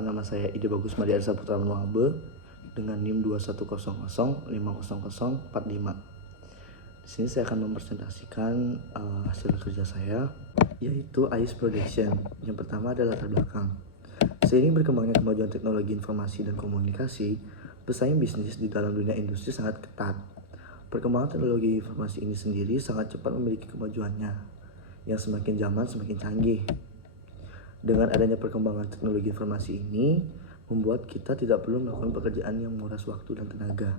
Perkenalkan, nama saya Ide Bagus Madiar Saputra Manuabe dengan NIM 2100500045. Di sini saya akan mempresentasikan hasil kerja saya, yaitu AIS Production. Yang pertama adalah latar belakang. Seiring berkembangnya kemajuan teknologi informasi dan komunikasi, pesaing bisnis di dalam dunia industri sangat ketat. Perkembangan teknologi informasi ini sendiri sangat cepat memiliki kemajuannya, yang semakin zaman semakin canggih. Dengan adanya perkembangan teknologi informasi ini, membuat kita tidak perlu melakukan pekerjaan yang menguras waktu dan tenaga.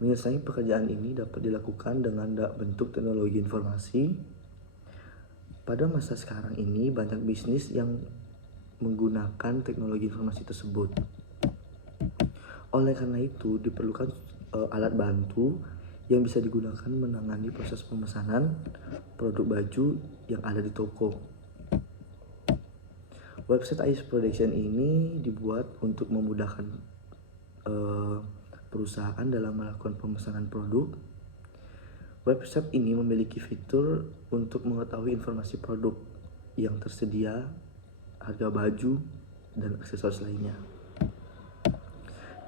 Menyelesaikan pekerjaan ini dapat dilakukan dengan bentuk teknologi informasi. Pada masa sekarang ini, banyak bisnis yang menggunakan teknologi informasi tersebut. Oleh karena itu, diperlukan alat bantu yang bisa digunakan menangani proses pemesanan produk baju yang ada di toko. Website AIS Production ini dibuat untuk memudahkan perusahaan dalam melakukan pemesanan produk. Website ini memiliki fitur untuk mengetahui informasi produk yang tersedia, harga baju, dan aksesoris lainnya.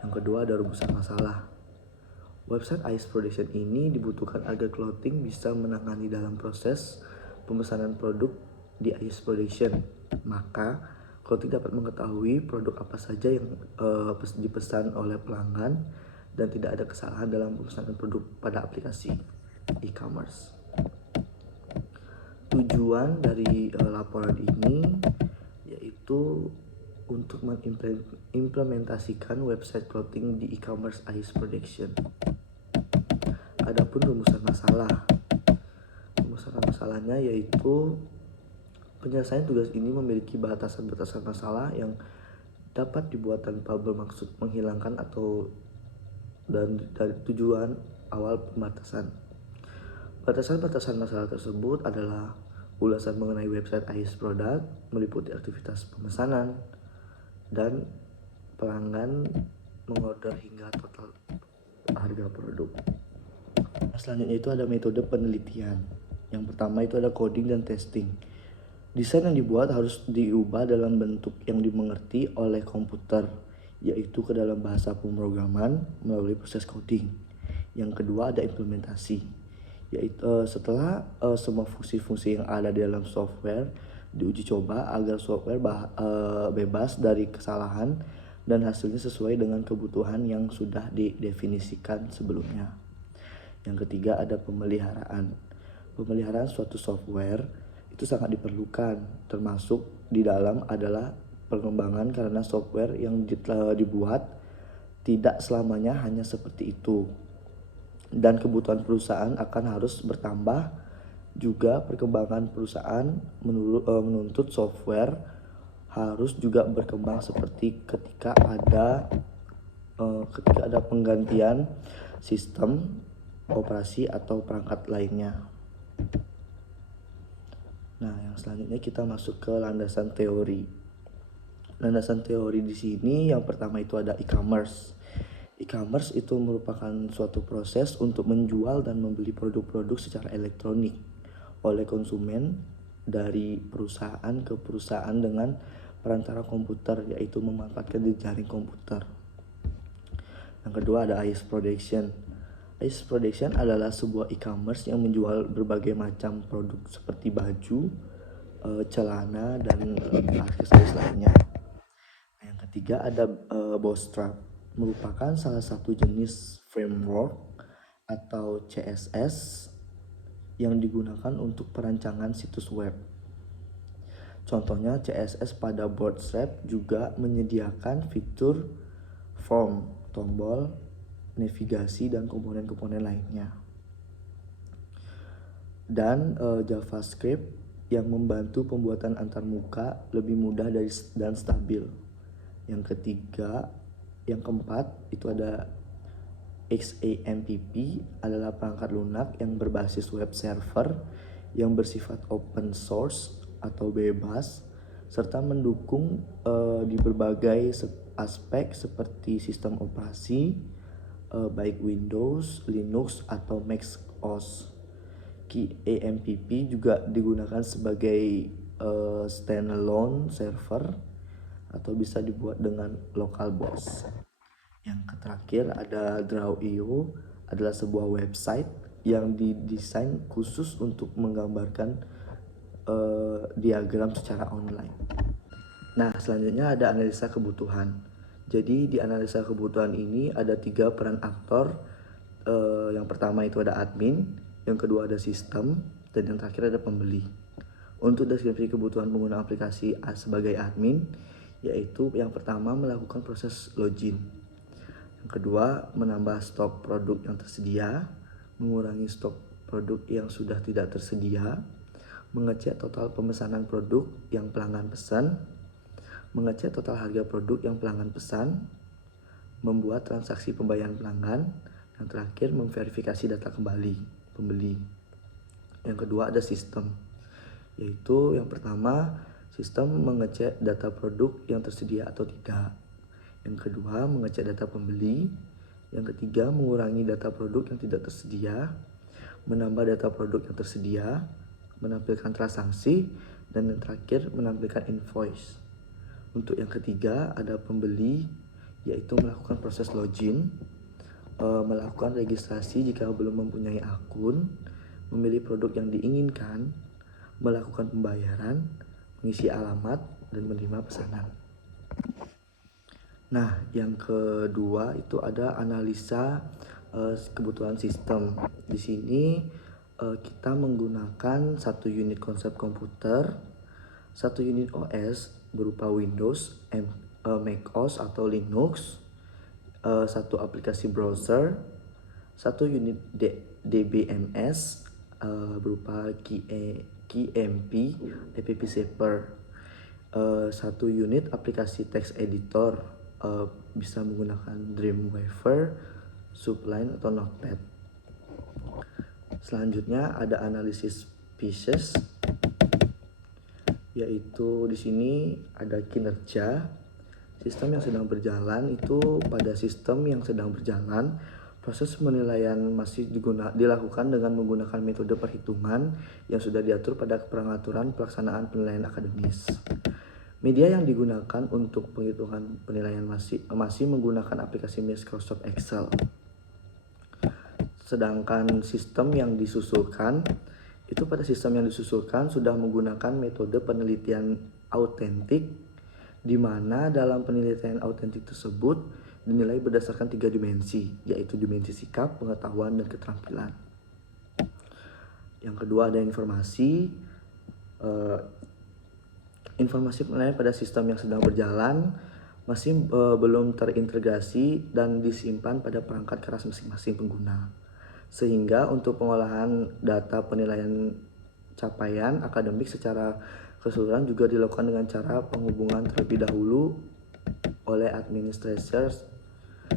Yang kedua ada rumusan masalah. Website AIS Production ini dibutuhkan agar clothing bisa menangani dalam proses pemesanan produk di AIS Production. Maka clothing dapat mengetahui produk apa saja yang dipesan oleh pelanggan dan tidak ada kesalahan dalam pemesanan produk pada aplikasi e-commerce. Tujuan dari laporan ini yaitu untuk mengimplementasikan website clothing di e-commerce AIS Production. Adapun rumusan masalahnya yaitu penyelesaian tugas ini memiliki batasan-batasan masalah yang dapat dibuat tanpa bermaksud menghilangkan atau dari tujuan awal pembatasan. Batasan-batasan masalah tersebut adalah ulasan mengenai website AIS Product, meliputi aktivitas pemesanan dan pelanggan mengorder hingga total harga produk. Selanjutnya itu ada metode penelitian. Yang pertama itu ada coding dan testing. Desain yang dibuat harus diubah dalam bentuk yang dimengerti oleh komputer, yaitu ke dalam bahasa pemrograman melalui proses coding. Yang kedua ada implementasi, yaitu setelah semua fungsi-fungsi yang ada di dalam software diuji coba agar software bebas dari kesalahan dan hasilnya sesuai dengan kebutuhan yang sudah didefinisikan sebelumnya. Yang ketiga ada pemeliharaan. Pemeliharaan suatu software itu sangat diperlukan, termasuk di dalam adalah pengembangan karena software yang dibuat tidak selamanya hanya seperti itu. Dan kebutuhan perusahaan akan harus bertambah. Juga perkembangan perusahaan menuntut software harus juga berkembang seperti ketika ada penggantian sistem operasi atau perangkat lainnya. Nah, yang selanjutnya kita masuk ke landasan teori. Landasan teori di sini yang pertama itu ada e-commerce. E-commerce itu merupakan suatu proses untuk menjual dan membeli produk-produk secara elektronik oleh konsumen dari perusahaan ke perusahaan dengan perantara komputer, yaitu memanfaatkan jejaring komputer. Yang kedua ada AIS Production. AIS Production adalah sebuah e-commerce yang menjual berbagai macam produk seperti baju, celana, dan aksesoris lainnya. Yang ketiga ada Bootstrap, merupakan salah satu jenis framework atau CSS yang digunakan untuk perancangan situs web. Contohnya CSS pada Bootstrap juga menyediakan fitur form, tombol, navigasi, dan komponen-komponen lainnya. Dan JavaScript yang membantu pembuatan antarmuka lebih mudah dan stabil. Yang keempat itu ada XAMPP, adalah perangkat lunak yang berbasis web server yang bersifat open source atau bebas serta mendukung di berbagai aspek seperti sistem operasi baik Windows, Linux, atau Mac OS. XAMPP juga digunakan sebagai standalone server atau bisa dibuat dengan localhost. Yang terakhir ada Draw.io, adalah sebuah website yang didesain khusus untuk menggambarkan diagram secara online. Nah, selanjutnya ada analisa kebutuhan. Jadi di analisa kebutuhan ini ada 3 peran aktor. Yang pertama itu ada admin, yang kedua ada sistem, dan yang terakhir ada pembeli. Untuk deskripsi kebutuhan pengguna aplikasi sebagai admin, yaitu yang pertama melakukan proses login, yang kedua menambah stok produk yang tersedia, mengurangi stok produk yang sudah tidak tersedia, mengecek total pemesanan produk yang pelanggan pesan, mengecek total harga produk yang pelanggan pesan, membuat transaksi pembayaran pelanggan, yang terakhir memverifikasi data kembali pembeli. Yang kedua ada sistem, yaitu yang pertama sistem mengecek data produk yang tersedia atau tidak, yang kedua mengecek data pembeli, yang ketiga mengurangi data produk yang tidak tersedia, menambah data produk yang tersedia, menampilkan transaksi, dan yang terakhir menampilkan invoice. Untuk yang ketiga ada pembeli, yaitu melakukan proses login, melakukan registrasi jika belum mempunyai akun, memilih produk yang diinginkan, melakukan pembayaran, mengisi alamat, dan menerima pesanan. Nah, yang kedua itu ada analisa kebutuhan sistem. Di sini kita menggunakan 1 unit konsep komputer, 1 unit OS berupa Windows, macOS atau Linux, 1 aplikasi browser, 1 unit DBMS berupa KeyMP, app shaper, 1 unit aplikasi text editor, bisa menggunakan Dreamweaver, Sublime atau Notepad. Selanjutnya ada analisis pieces, yaitu di sini ada kinerja sistem yang sedang berjalan. Itu pada sistem yang sedang berjalan, proses penilaian masih dilakukan dengan menggunakan metode perhitungan yang sudah diatur pada peraturan pelaksanaan penilaian akademis. Media yang digunakan untuk penghitungan penilaian masih menggunakan aplikasi Microsoft Excel. Sedangkan sistem yang disusulkan, itu pada sistem yang disusulkan sudah menggunakan metode penelitian autentik, di mana dalam penelitian autentik tersebut dinilai berdasarkan 3 dimensi, yaitu dimensi sikap, pengetahuan, dan keterampilan. Yang kedua ada informasi. Informasi penilaian pada sistem yang sedang berjalan masih belum terintegrasi dan disimpan pada perangkat keras masing-masing pengguna. Sehingga untuk pengolahan data penilaian capaian akademik secara keseluruhan juga dilakukan dengan cara penghubungan terlebih dahulu oleh administrators,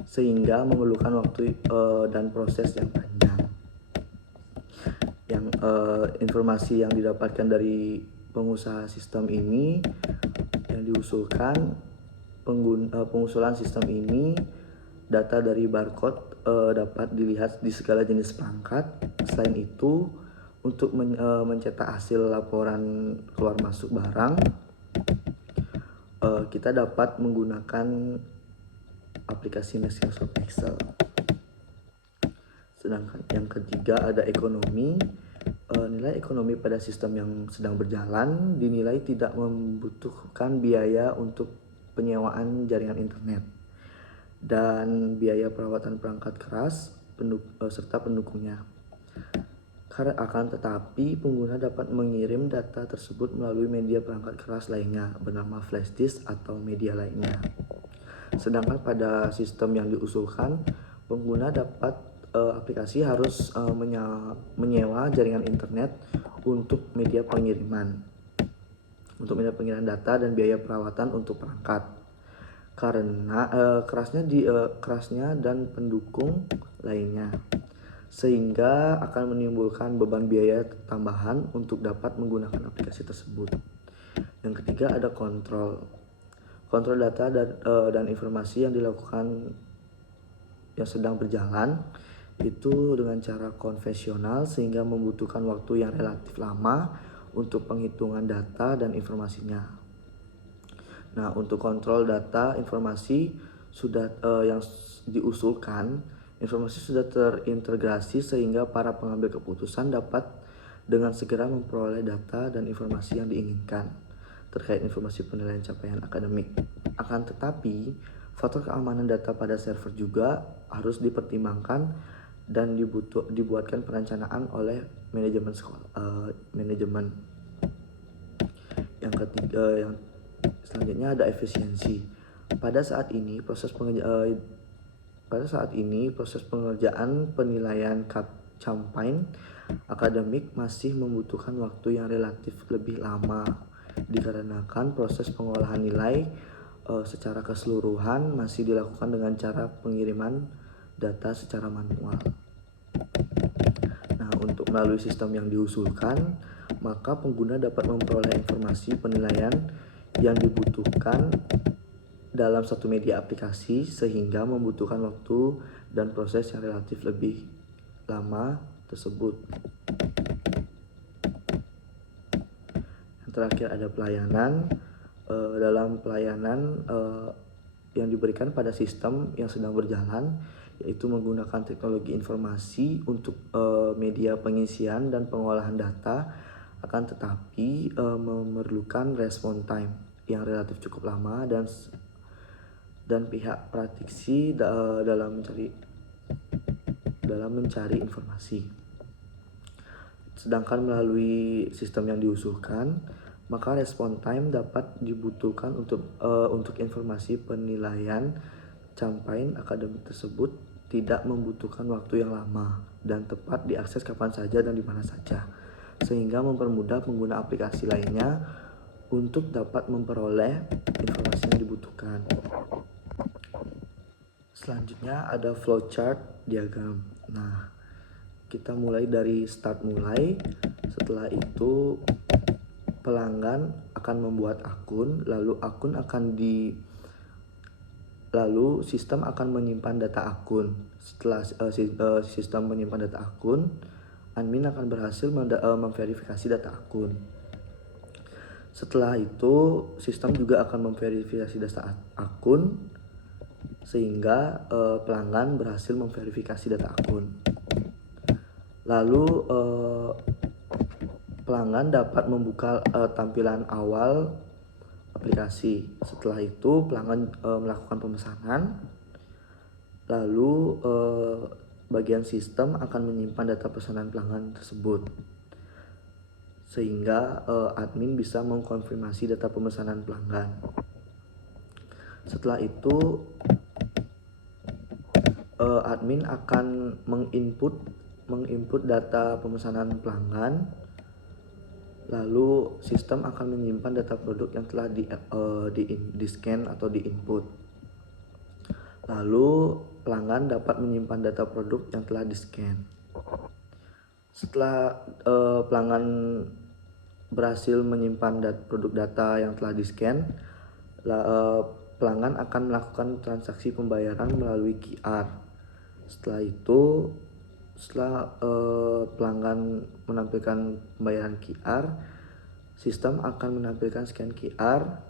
sehingga memerlukan waktu dan proses yang panjang. Yang informasi yang didapatkan dari pengusaha sistem ini yang diusulkan, pengusulan sistem ini, data dari barcode dapat dilihat di segala jenis perangkat. Selain itu, untuk mencetak hasil laporan keluar masuk barang, kita dapat menggunakan aplikasi Microsoft Excel. Sedangkan yang ketiga ada ekonomi. Nilai ekonomi pada sistem yang sedang berjalan dinilai tidak membutuhkan biaya untuk penyewaan jaringan internet dan biaya perawatan perangkat keras serta pendukungnya. Akan tetapi pengguna dapat mengirim data tersebut melalui media perangkat keras lainnya bernama flash disk atau media lainnya. Sedangkan pada sistem yang diusulkan, pengguna dapat aplikasi harus menyewa jaringan internet untuk media pengiriman data dan biaya perawatan untuk perangkat. Karena kerasnya dan pendukung lainnya, sehingga akan menimbulkan beban biaya tambahan untuk dapat menggunakan aplikasi tersebut. Yang ketiga ada kontrol data dan informasi yang dilakukan yang sedang berjalan itu dengan cara konvensional, sehingga membutuhkan waktu yang relatif lama untuk penghitungan data dan informasinya. Nah, untuk kontrol data informasi sudah yang diusulkan, informasi sudah terintegrasi sehingga para pengambil keputusan dapat dengan segera memperoleh data dan informasi yang diinginkan terkait informasi penilaian capaian akademik. Akan tetapi, faktor keamanan data pada server juga harus dipertimbangkan dan dibuatkan perencanaan oleh manajemen sekolah. Yang ketiga, yang selanjutnya ada efisiensi. Pada saat ini proses pengerjaan penilaian capaian akademik masih membutuhkan waktu yang relatif lebih lama dikarenakan proses pengolahan nilai secara keseluruhan masih dilakukan dengan cara pengiriman data secara manual. Nah, untuk melalui sistem yang diusulkan, maka pengguna dapat memperoleh informasi penilaian yang dibutuhkan dalam satu media aplikasi sehingga membutuhkan waktu dan proses yang relatif lebih lama tersebut. Yang terakhir ada pelayanan. Dalam pelayanan yang diberikan pada sistem yang sedang berjalan, yaitu menggunakan teknologi informasi untuk media pengisian dan pengolahan data, akan tetapi memerlukan respon time yang relatif cukup lama dan pihak praktisi dalam mencari informasi. Sedangkan melalui sistem yang diusulkan, maka respon time dapat dibutuhkan untuk informasi penilaian capaian akademik tersebut tidak membutuhkan waktu yang lama dan tepat diakses kapan saja dan di mana saja, sehingga mempermudah pengguna aplikasi lainnya untuk dapat memperoleh informasi yang dibutuhkan. Selanjutnya ada flowchart diagram. Nah, kita mulai dari start mulai. Setelah itu pelanggan akan membuat akun, lalu sistem akan menyimpan data akun. Setelah sistem menyimpan data akun, admin akan berhasil memverifikasi data akun. Setelah itu, sistem juga akan memverifikasi data akun sehingga pelanggan berhasil memverifikasi data akun. Lalu pelanggan dapat membuka tampilan awal aplikasi. Setelah itu pelanggan melakukan pemesanan. Lalu bagian sistem akan menyimpan data pesanan pelanggan tersebut, sehingga admin bisa mengkonfirmasi data pemesanan pelanggan. Setelah itu admin akan menginput data pemesanan pelanggan, lalu sistem akan menyimpan data produk yang telah di-scan atau di-input. Lalu pelanggan dapat menyimpan data produk yang telah di-scan. Setelah pelanggan berhasil menyimpan produk data yang telah di-scan, pelanggan akan melakukan transaksi pembayaran melalui QR. Setelah pelanggan menampilkan pembayaran QR, sistem akan menampilkan scan QR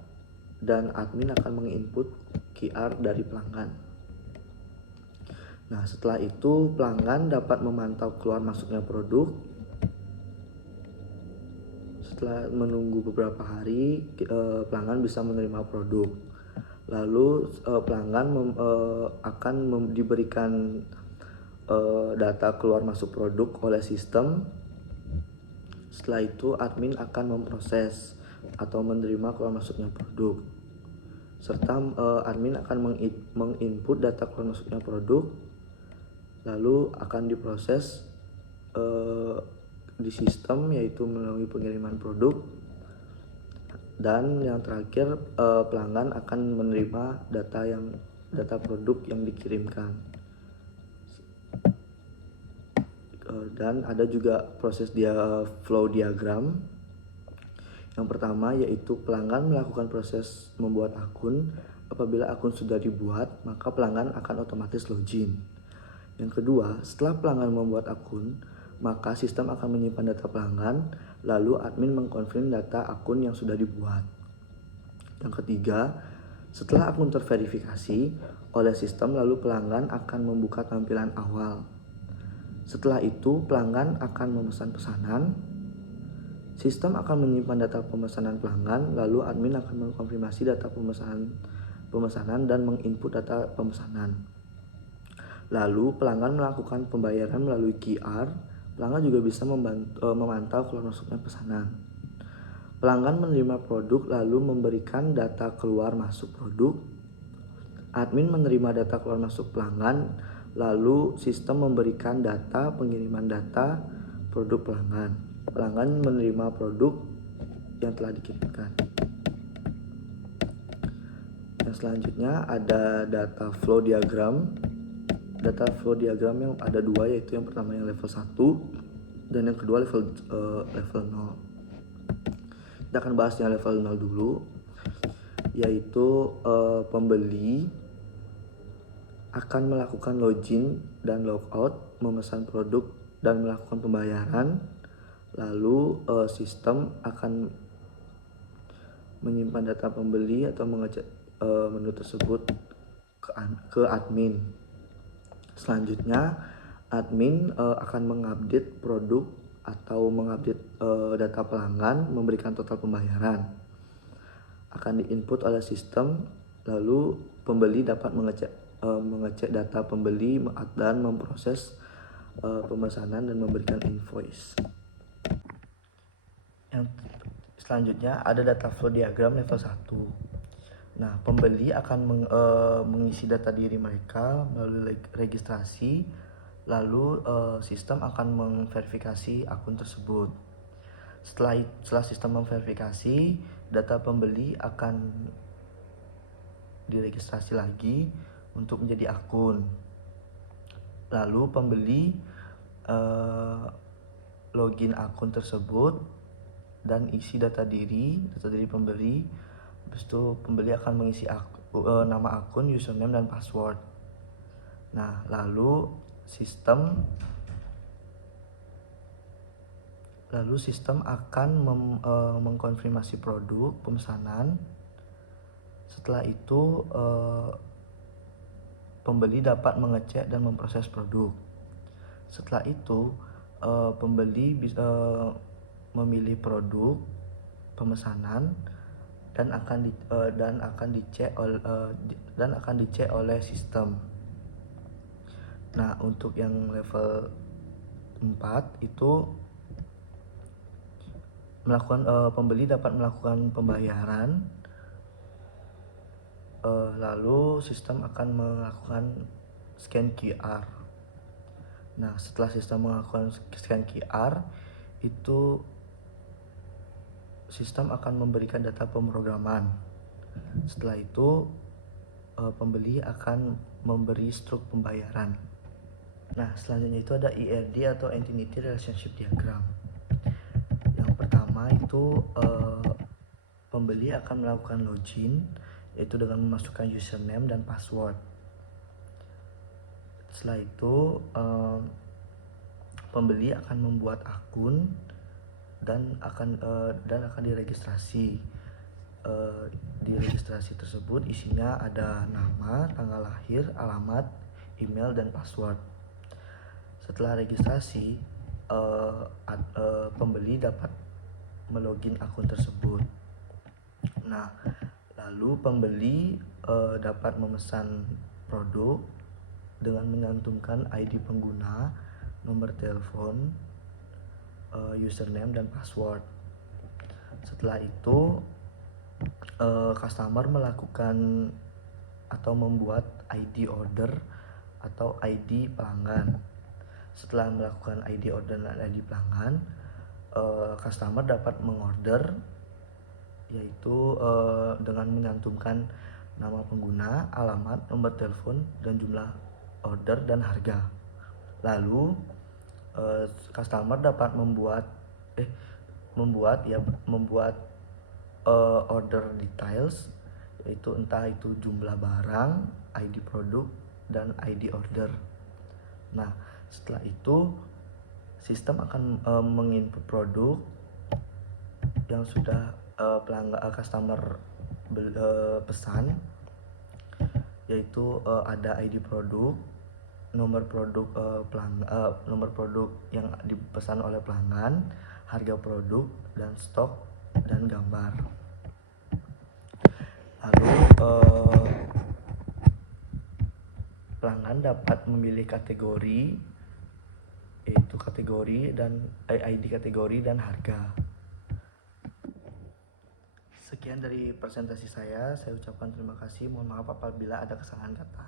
dan admin akan menginput QR dari pelanggan. Nah, setelah itu pelanggan dapat memantau keluar masuknya produk. Setelah menunggu beberapa hari, pelanggan bisa menerima produk. Lalu pelanggan akan diberikan data keluar masuk produk oleh sistem. Setelah itu admin akan memproses atau menerima keluar masuknya produk, serta admin akan menginput data keluar masuknya produk, lalu akan diproses di sistem, yaitu melalui pengiriman produk. Dan yang terakhir, pelanggan akan menerima data produk yang dikirimkan. Dan ada juga proses flow diagram. Yang pertama yaitu pelanggan melakukan proses membuat akun. Apabila akun sudah dibuat, maka pelanggan akan otomatis login. Yang kedua, setelah pelanggan membuat akun, maka sistem akan menyimpan data pelanggan, lalu admin mengkonfirm data akun yang sudah dibuat. Yang ketiga, setelah akun terverifikasi oleh sistem, lalu pelanggan akan membuka tampilan awal. Setelah itu, pelanggan akan memesan pesanan. Sistem akan menyimpan data pemesanan pelanggan, lalu admin akan mengkonfirmasi data pemesanan dan menginput data pemesanan. Lalu pelanggan melakukan pembayaran melalui QR. Pelanggan juga bisa memantau keluar masuknya pesanan. Pelanggan menerima produk lalu memberikan data keluar masuk produk. Admin menerima data keluar masuk pelanggan, lalu sistem memberikan data pengiriman data produk pelanggan. Pelanggan menerima produk yang telah dikirimkan. Yang selanjutnya ada data flow diagram. Data flow diagram yang ada dua, yaitu yang pertama yang level 1 dan yang kedua level 0. Kita akan bahas yang level 0 dulu, yaitu pembeli akan melakukan login dan logout, memesan produk dan melakukan pembayaran. Lalu sistem akan menyimpan data pembeli atau mengecek menu tersebut ke admin. Selanjutnya, admin akan mengupdate produk atau mengupdate data pelanggan, memberikan total pembayaran. Akan diinput oleh sistem, lalu pembeli dapat mengecek data pembeli dan memproses pemesanan dan memberikan invoice. Yang selanjutnya ada data flow diagram level 1. Nah, pembeli akan mengisi data diri mereka melalui registrasi, lalu sistem akan memverifikasi akun tersebut. Setelah sistem memverifikasi, data pembeli akan diregistrasi lagi untuk menjadi akun. Lalu pembeli login akun tersebut dan isi data diri pembeli. Habis itu pembeli akan mengisi nama akun, username dan password. Nah, lalu sistem akan mengkonfirmasi produk pemesanan. Setelah itu pembeli dapat mengecek dan memproses produk. Setelah itu pembeli bisa memilih produk pemesanan dan akan dicek oleh sistem. Nah, untuk yang level 4 itu pembeli dapat melakukan pembayaran, lalu sistem akan melakukan scan QR. Nah, setelah sistem melakukan scan QR, itu sistem akan memberikan data pemrograman. Setelah itu pembeli akan memberi struk pembayaran. Nah, selanjutnya itu ada IRD atau Entity Relationship Diagram. Yang pertama itu pembeli akan melakukan login, yaitu dengan memasukkan username dan password. Setelah itu pembeli akan membuat akun dan akan diregistrasi. Di registrasi tersebut isinya ada nama, tanggal lahir, alamat, email dan password. Setelah registrasi, pembeli dapat melogin akun tersebut. Nah, lalu pembeli dapat memesan produk dengan menyantumkan ID pengguna, nomor telepon, username dan password. Setelah itu customer melakukan atau membuat ID order atau ID pelanggan. Setelah melakukan ID order dan ID pelanggan, customer dapat mengorder, yaitu dengan menyantumkan nama pengguna, alamat, nomor telepon dan jumlah order dan harga. Lalu customer dapat membuat order details, yaitu entah itu jumlah barang, ID produk dan ID order. Nah, setelah itu sistem akan menginput produk yang sudah customer pesan, yaitu ada ID produk, nomor produk nomor produk yang dipesan oleh pelanggan, harga produk dan stok dan gambar. Lalu pelanggan dapat memilih kategori, yaitu kategori dan ID kategori dan harga. Sekian dari presentasi saya ucapkan terima kasih. Mohon maaf apabila ada kesalahan kata.